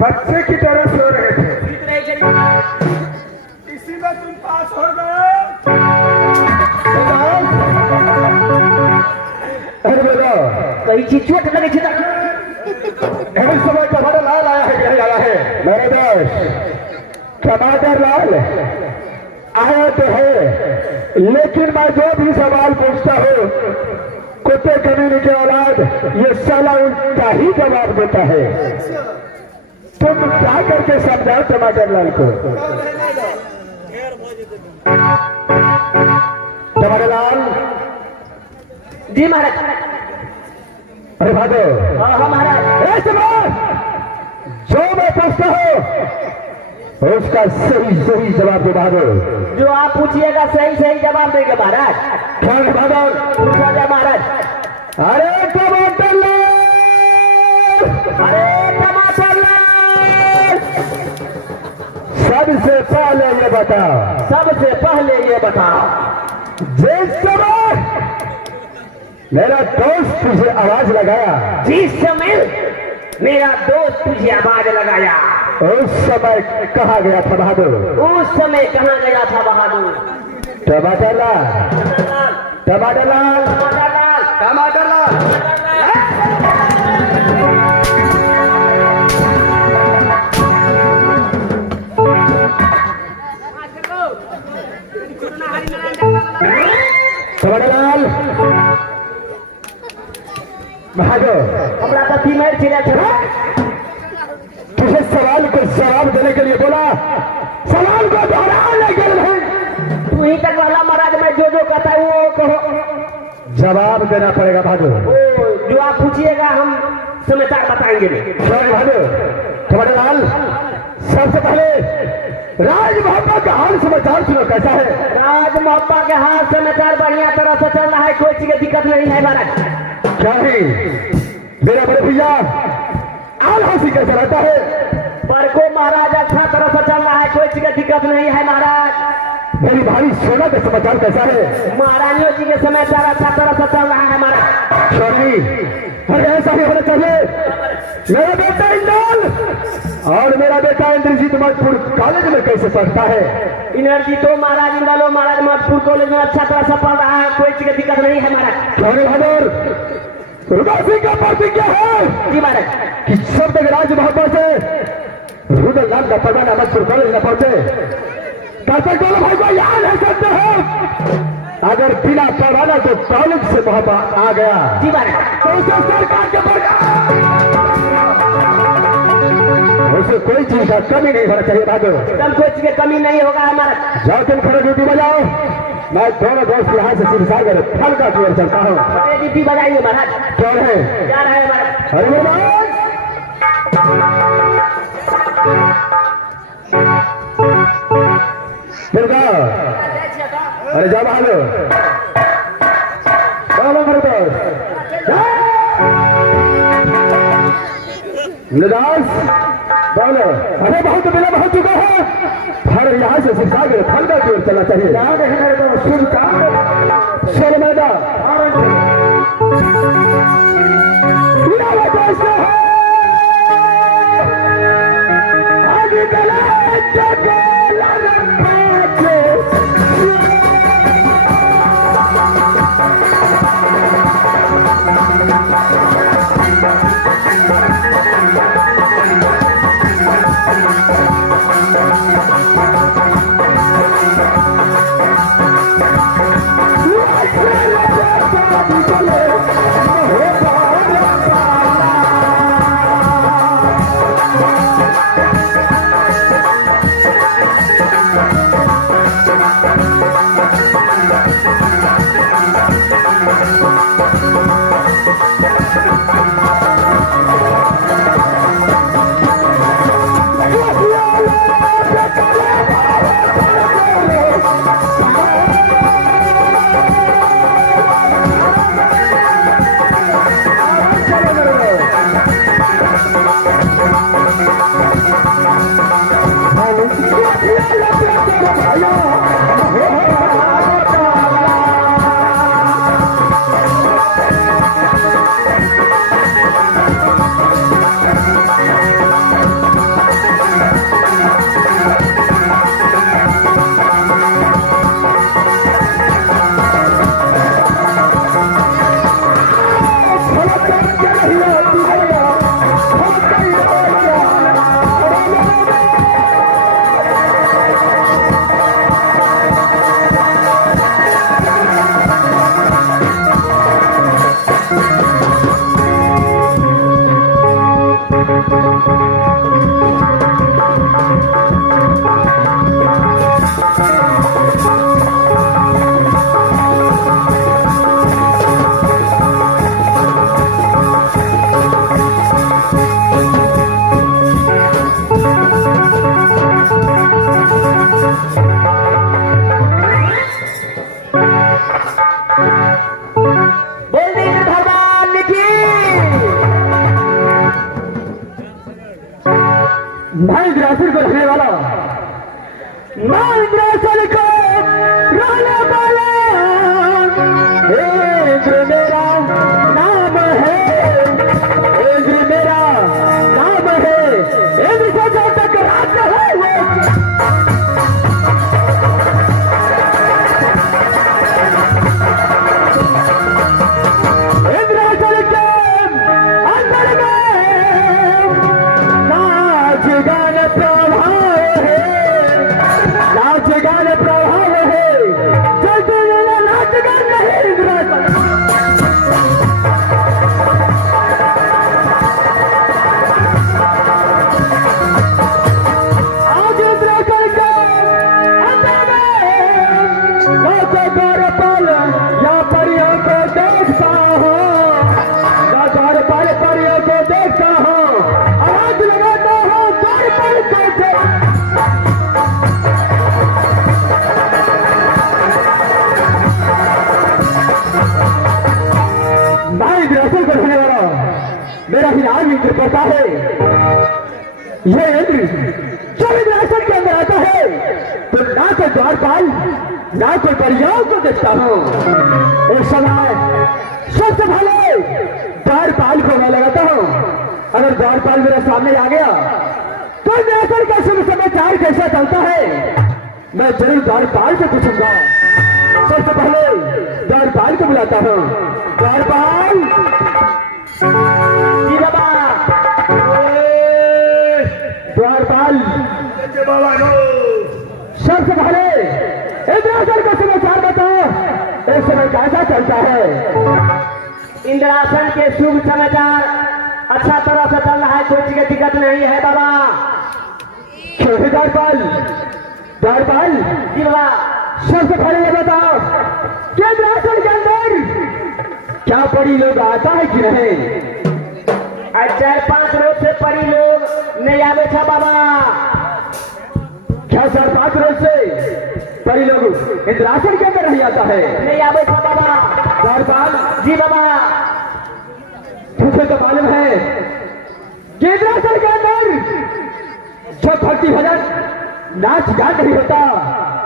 बच्चे की तरह सो रहे थे, इसी में तुम पास हो गए। अरे बोलो कहीं चीज चोट लगे थी इस समय टमाटर लाल आया है, नहीं आया है मेरे दोस्त। टमाटर लाल आया तो है, लेकिन मैं जो भी सवाल पूछता हूँ कुत्ते कमीने के औलाद ये साला उनका ही जवाब देता है। तुम क्या करके समझाओ टमाटर लाल को। टमाटर लाल जी महाराज। अरे भागो। हाँ महाराज। जो मैं पूछता हूँ उसका सही सही जवाब दे भागो। जो आप पूछिएगा सही सही जवाब देंगे महाराज। क्या भागो पूछा जाए महाराज। अरे टमाटर लाल, अरे टमाटर लाल, सबसे पहले ये बताओ, सबसे पहले ये बताओ, जिस समय मेरा दोस्त तुझे आवाज लगाया, जिस समय मेरा दोस्त तुझे आवाज लगाया, उस समय कहा गया था बहादुर? उस समय कहाँ गया था बहादुर? टमाटर लाल, टमाटर लाल, टमाटर लाल, टमाटर लाल। टमाटर लाल बहादुर, हमरा तो फीमेल चिड़िया छड़ा। तुझे सवाल को जवाब देने के लिए बोला, सवाल को दोहरा लेकिन नहीं। तू ही तक वाला महाराज, मैं जो जो कहता हूँ वो कहो। जवाब देना पड़ेगा बहादुर। ओ, जो आप पूछिएगा हम समाचार बताएंगे। सॉरी बहादुर। टमाटर लाल, सबसे पहले राज मोहब्बत का हाल समाचार सुनो, कैसा है? राज मोहब्बा के हाथ समाचार बढ़िया तरह से चल रहा है, कोई चीज की दिक्कत नहीं है महाराज। क्या नहीं? मेरा बड़े भैया आलसी कैसा रहता है? पर को महाराज अच्छा तरह से चल रहा है, कोई चीज की दिक्कत नहीं है महाराज। मेरी भारी सोना का समाचार कैसा है? महारानियों जी के समाचार अच्छा तरह से चल रहा है महाराज। सॉरी, अरे ऐसा ही होना चाहिए। मेरा बेटा इंदौल और मेरा बेटा इंद्रजीत मजपुर कॉलेज में कैसे पढ़ता है? एनर्जी तो महाराज इंदौल महाराज मजपुर कॉलेज में अच्छा तरह से पढ़ रहा है, कोई चीज की दिक्कत नहीं है महाराज। क्यों नहीं बहादुर? रुदासी का प्रतिज्ञा है जी महाराज कि शब्द राज मोहब्बत से रुदल लाल का परवाना मजपुर कॉलेज न पहुंचे। कहते दोनों भाई को याद है सकते हो, अगर बिना परवाना तो कॉलेज से मोहब्बत आ गया जी महाराज, तो उसे सरकार के उसे कोई चीज का कमी नहीं होना चाहिए बहादुर। एकदम कोई चीज की कमी नहीं होगा हमारा। जाओ तुम खड़े ड्यूटी बजाओ, मैं दोनों दोस्त यहाँ से शिवसागर फल का टूर चलता हूँ। ड्यूटी बजाइए महाराज। कौन है? जा रहे हैं महाराज। हरिमान दुर्गा, अरे जा बहादुर, बोलो मेरे दोस्त निदास, बोलो। अरे बहुत विलंब हो चुका है, हर यहाँ से शिवसागर फल का टूर चलना चाहिए। यहाँ नहीं मेरे दोस्त, शुभ काम चल मैदान। द्वारपाल ना कोई परियों को देखता हूँ। इस समय सबसे पहले द्वारपाल को मैं लगाता हूँ। अगर द्वारपाल मेरे सामने आ गया तो देखकर का शुभ समाचार कैसा चलता है मैं जरूर द्वारपाल से पूछूंगा। सबसे पहले द्वारपाल को बुलाता हूँ। द्वारपाल जी बाबा। द्वारपाल सबसे पहले इंद्रासन का समाचार बताओ, इस समय कैसा चलता है? इंद्रासन के शुभ समाचार अच्छा तरह से चल रहा है, कोई चीज की दिक्कत नहीं है बाबा। क्यों द्वारपाल? द्वारपाल जी बाबा। सबसे पहले ये बताओ कि इंद्रासन के अंदर क्या परी लोग आता है कि नहीं? आज 4-5 रोज से परी लोग नहीं आवे छा बाबा। क्या 4-5 रोज से परी लोग इंद्रासन के अंदर नहीं आता है? नहीं आवे छा बाबा। द्वारपाल जी बाबा। तुझे तो मालूम है कि इंद्रासन के अंदर जब भक्ति भजन नाच गान नहीं होता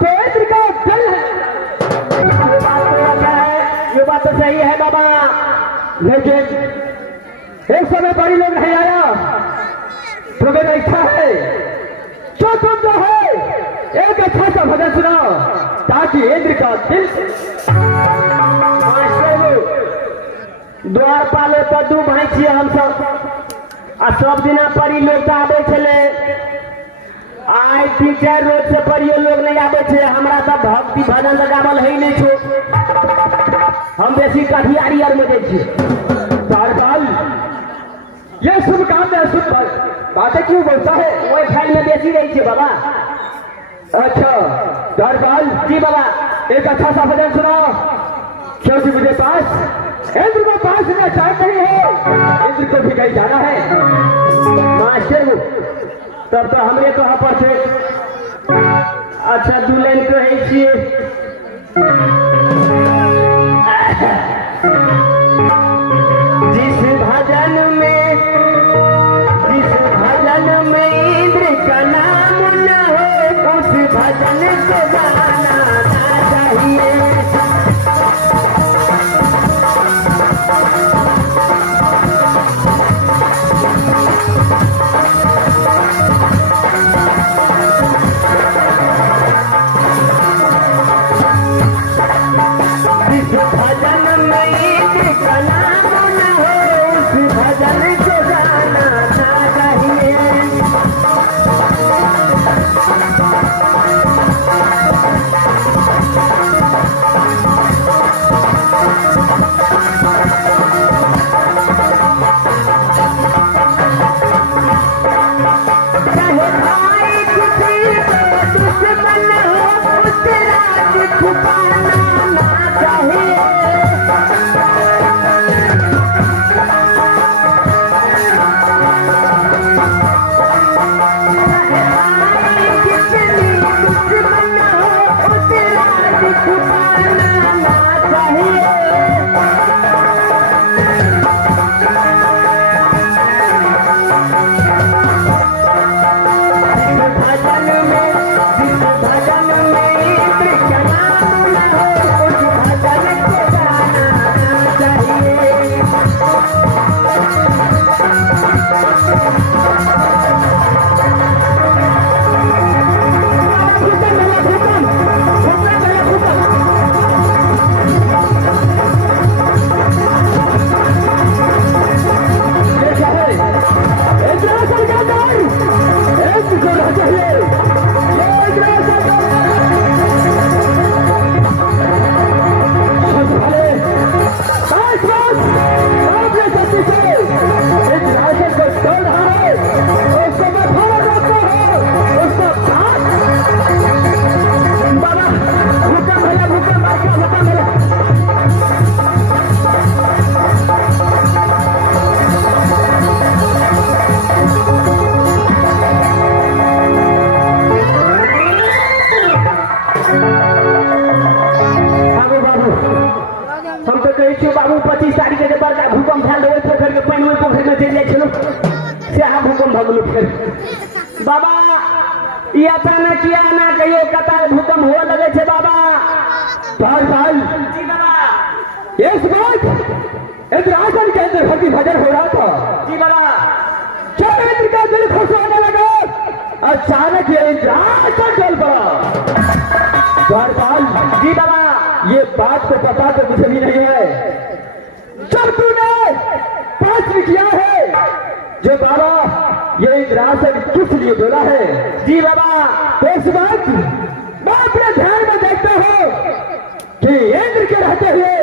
तो इंद्र का जल है। ये बात तो अच्छा है, ये बात तो सही है बाबा। लेकिन एक समय बड़ी लोग नहीं आया तो मेरी इच्छा है जो तुम जो है एक अच्छा सा भजन सुनाओ ताकि इंद्र का दिल। द्वारपाल पर दू भाई छिए हम सब आ सब दिना परी लोग तो आबे छले। आज 3-4 रोज से परियो लोग नहीं आबे छे। हमरा तो भक्ति भजन तो गावल है नहीं छो। हम बेसी कठियारी आर में जाइ छी। द्वारपाल ये शुभ काम में शुभ बातें क्यों बोलता है? ओए फाइल में बेसी रही छे बाबा। अच्छा द्वारपाल जी बाबा। एक अच्छा सा भजन सुनाओ क्योंकि मुझे पास इंद्र को पास में चाह नहीं है, इंद्र को भी कहीं जाना है। मास्टर तब तो हमरे कहाँ पहुंचे। अच्छा दुल्हन कहे छिए। जिस भजन में इंद्र का नाम न हो उस भजन को गाना ना चाहिए। बाबू 25 तारीख के बड़का भूकंप भेल रहे पोखर के पानी पोखर में चल जाए छलो से आ भूकंप भगलो फिर बाबा कि अचानक किया ना कहियो कतार भूकंप हो लगे छे बाबा। बार बार जी बाबा। इस बात इंद्रासन के अंदर भक्ति भजन हो रहा था। जी बाबा। जब इंद्र का दिल खुश होने लगा, अचानक ये इंद्रासन जल पड़ा। बार बार जी बाबा। ये बात तो पता तो मुझे भी नहीं है। जब तूने प्रश्न किया है जो बाबा ये इंद्रासन किस लिए बोला है, जी बाबा। तो इस वक्त मैं अपने ध्यान में देखता हूँ कि इंद्र के रहते हुए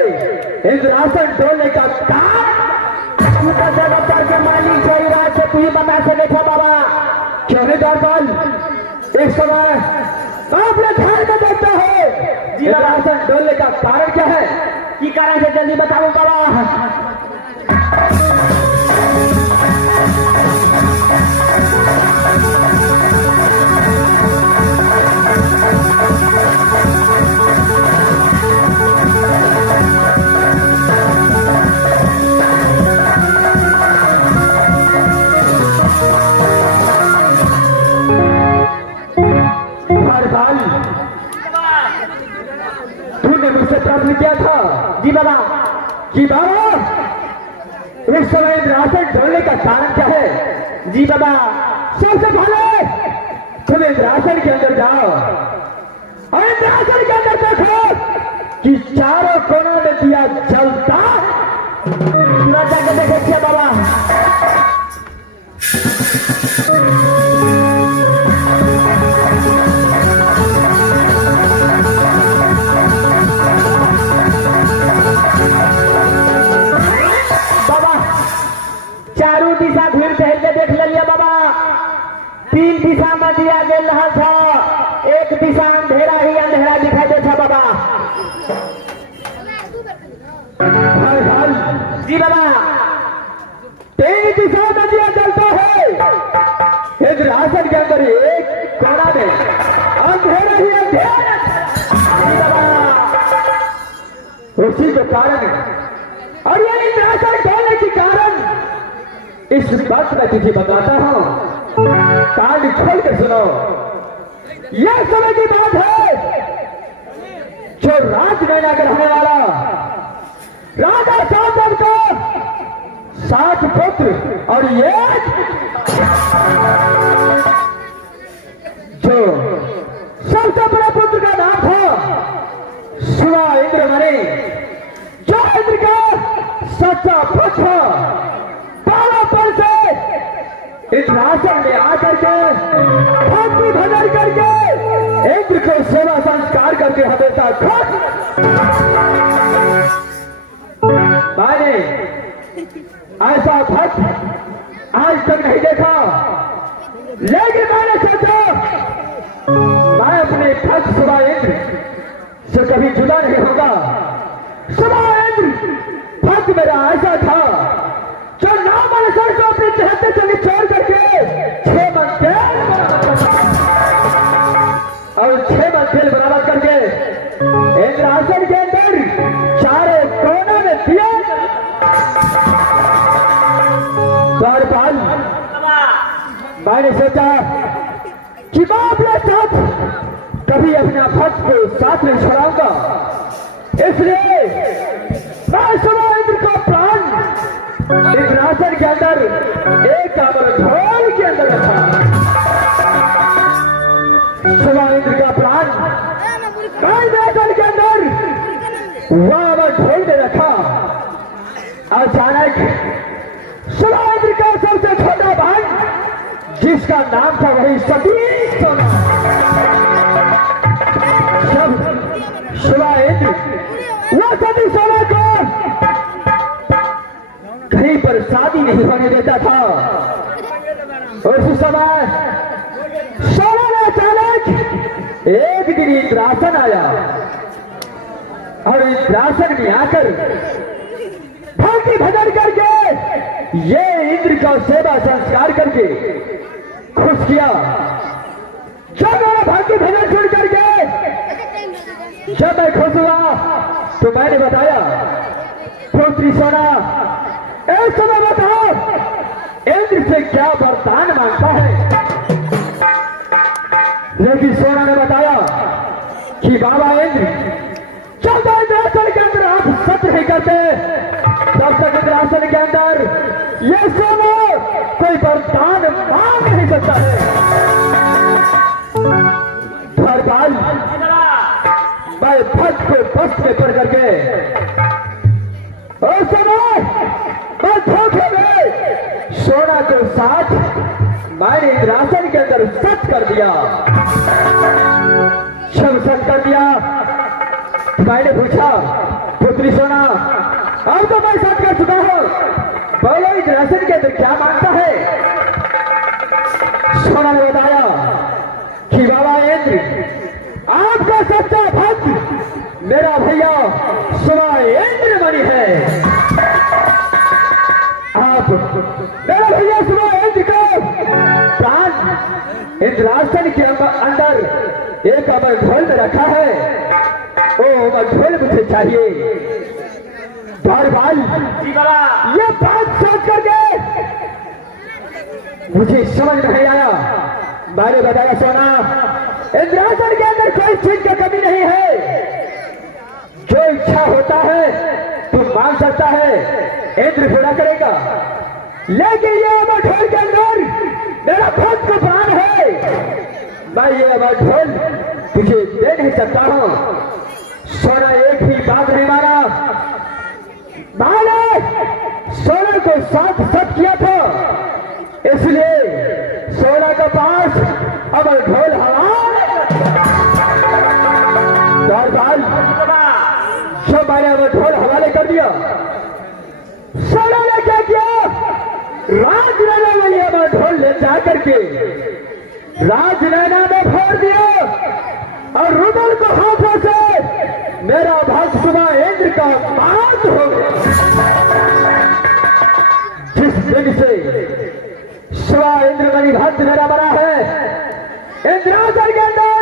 इंद्रासन डोलने का दफ्तर के मालिक सही बात से तू ही बता सके था बाबा। क्यों नहीं दरबार इस समय मैं अपने ध्यान में देखता हूँ जी बाबा। इंद्रासन डोलने का कारण क्या है? की कारण से जल्दी बताओ बाबा। तूने मुझसे प्रश्न किया था जी बाबा। कि बाबा इस समय इंद्रासन डोलने का कारण क्या है? जी बाबा। सबसे पहले तुम इंद्रासन के अंदर जाओ और इंद्रासन के अंदर देखो कि चारों कोनों में दिया जलता। पूरा जाकर देखे बाबा। चारों दिशा घूम टहल के देख लिया बाबा। 3 दिशा में दिया गेल रहा था, एक दिशा अंधेरा ही अंधेरा दिखाई देता बाबा। हर हर जी बाबा। 3 दिशा में दिया जलता है। इंद्रासन के अंदर एक कोना में अंधेरा ही अंधेरा। जी बाबा। उसी के कारण और ये इंद्रासन डोलने के कारण इस बात में तुझे बताता हूं, कान खोल कर सुनो। यह समय की बात है जो राजनैना का रहने वाला राजा साहब का 7 पुत्र और एक जो सबसे बड़ा पुत्र का नाम था शिवा इंद्रमणि, जो इंद्र का सच्चा पुत्र बालापन से इंद्रासन में आकर के भक्ति भजन करके इंद्र को सेवा संस्कार करके हमेशा खुश। मैंने ऐसा भक्त आज तक नहीं देखा, लेकिन मैंने सोचा मैं अपने भक्त शिवा इंद्र से कभी जुदा नहीं होगा। शिवा इंद्र भक्त मेरा ऐसा था जो नाम अनुसार को अपने चहते से निचोड़ करके 6 मंदिर और 6 मंदिर बराबर करके इंद्रासन के अंदर चारों कोनों में दिया। द्वारपाल मैंने सोचा कि मैं अपने साथ कभी अपना भक्त को साथ में छोड़ाऊंगा, इसलिए मैं शिवा इंद्र को प्राण इंद्रासन के अंदर एक कामर ढोल के अंदर रखा। शिवा इंद्र का प्राण मैं इंद्रासन के अंदर वह ढोल में रखा। अचानक शिवा इंद्र का सबसे छोटा भाई जिसका नाम था वही सतीश सोना, शिवा इंद्र वह सतीश सोना को कहीं पर शादी नहीं होने देता था। उस समय सोना ने अचानक एक दिन इंद्रासन आया और इंद्रासन में आकर भक्ति भजन करके ये इंद्र का सेवा संस्कार करके खुश किया। जब मैंने भक्ति भजन सुन करके जब मैं खुश हुआ तो मैंने बताया, पुत्री सोना इस समय बताओ इंद्र से क्या वरदान मांगता है? पुत्री सोना ने बताया कि बाबा इंद्र जब तक इंद्रासन के अंदर आप सत्य नहीं करते तब तक इंद्रासन के अंदर ये सोना कोई वरदान मांग नहीं सकता है। धरपाल मैं भक्त को वस्त में पढ़ करके और समय मैं धोखे में सोना को साथ मैंने इंद्रासन के अंदर सत कर दिया, क्षम सत कर दिया। मैंने पूछा पुत्री सोना अब तो मैं सत कर चुका हूं, बोलो इंद्रासन के अंदर क्या मांगता है। सोना ने बताया कि बाबा इंद्र आपका सच्चा भक्त मेरा भैया सुबह इंद्र मणि है। आप मेरा भैया सुबह इंद्र को प्राण इंद्रासन के अंदर एक अमर ढोल में रखा है, वो अमर ढोल मुझे चाहिए। धरपाल ये बात सोच करके मुझे समझ नहीं आया। मैंने बताया सोना इंद्रासन के अंदर कोई चीज की कमी नहीं है, जो इच्छा होता है तू मांग सकता है, इंद्र पूरा करेगा। लेकिन ये अमर ढोल के अंदर मेरा भक्त को प्राण है, मैं ये अमर ढोल तुझे दे नहीं सकता हूं। सोना एक भी बात नहीं माना, मैंने सोना को साथ सत किया था, इसलिए सोना का पास अमर ढोल धरपाल जब मैंने अमर ढोल हवाले कर दिया, सोना ने क्या किया, राजनैना में ये अमर ढोल ले जाकर के राजनैना में फोड़ दिया और रुदल को हाथों से मेरा भक्त सुबह इंद्र का मात हो गया। जिस दिन से सुबह इंद्र मणि भक्त मेरा बना है, इंद्रासन के अंदर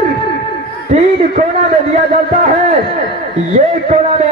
3 कोना में दिया जाता है, ये कोना में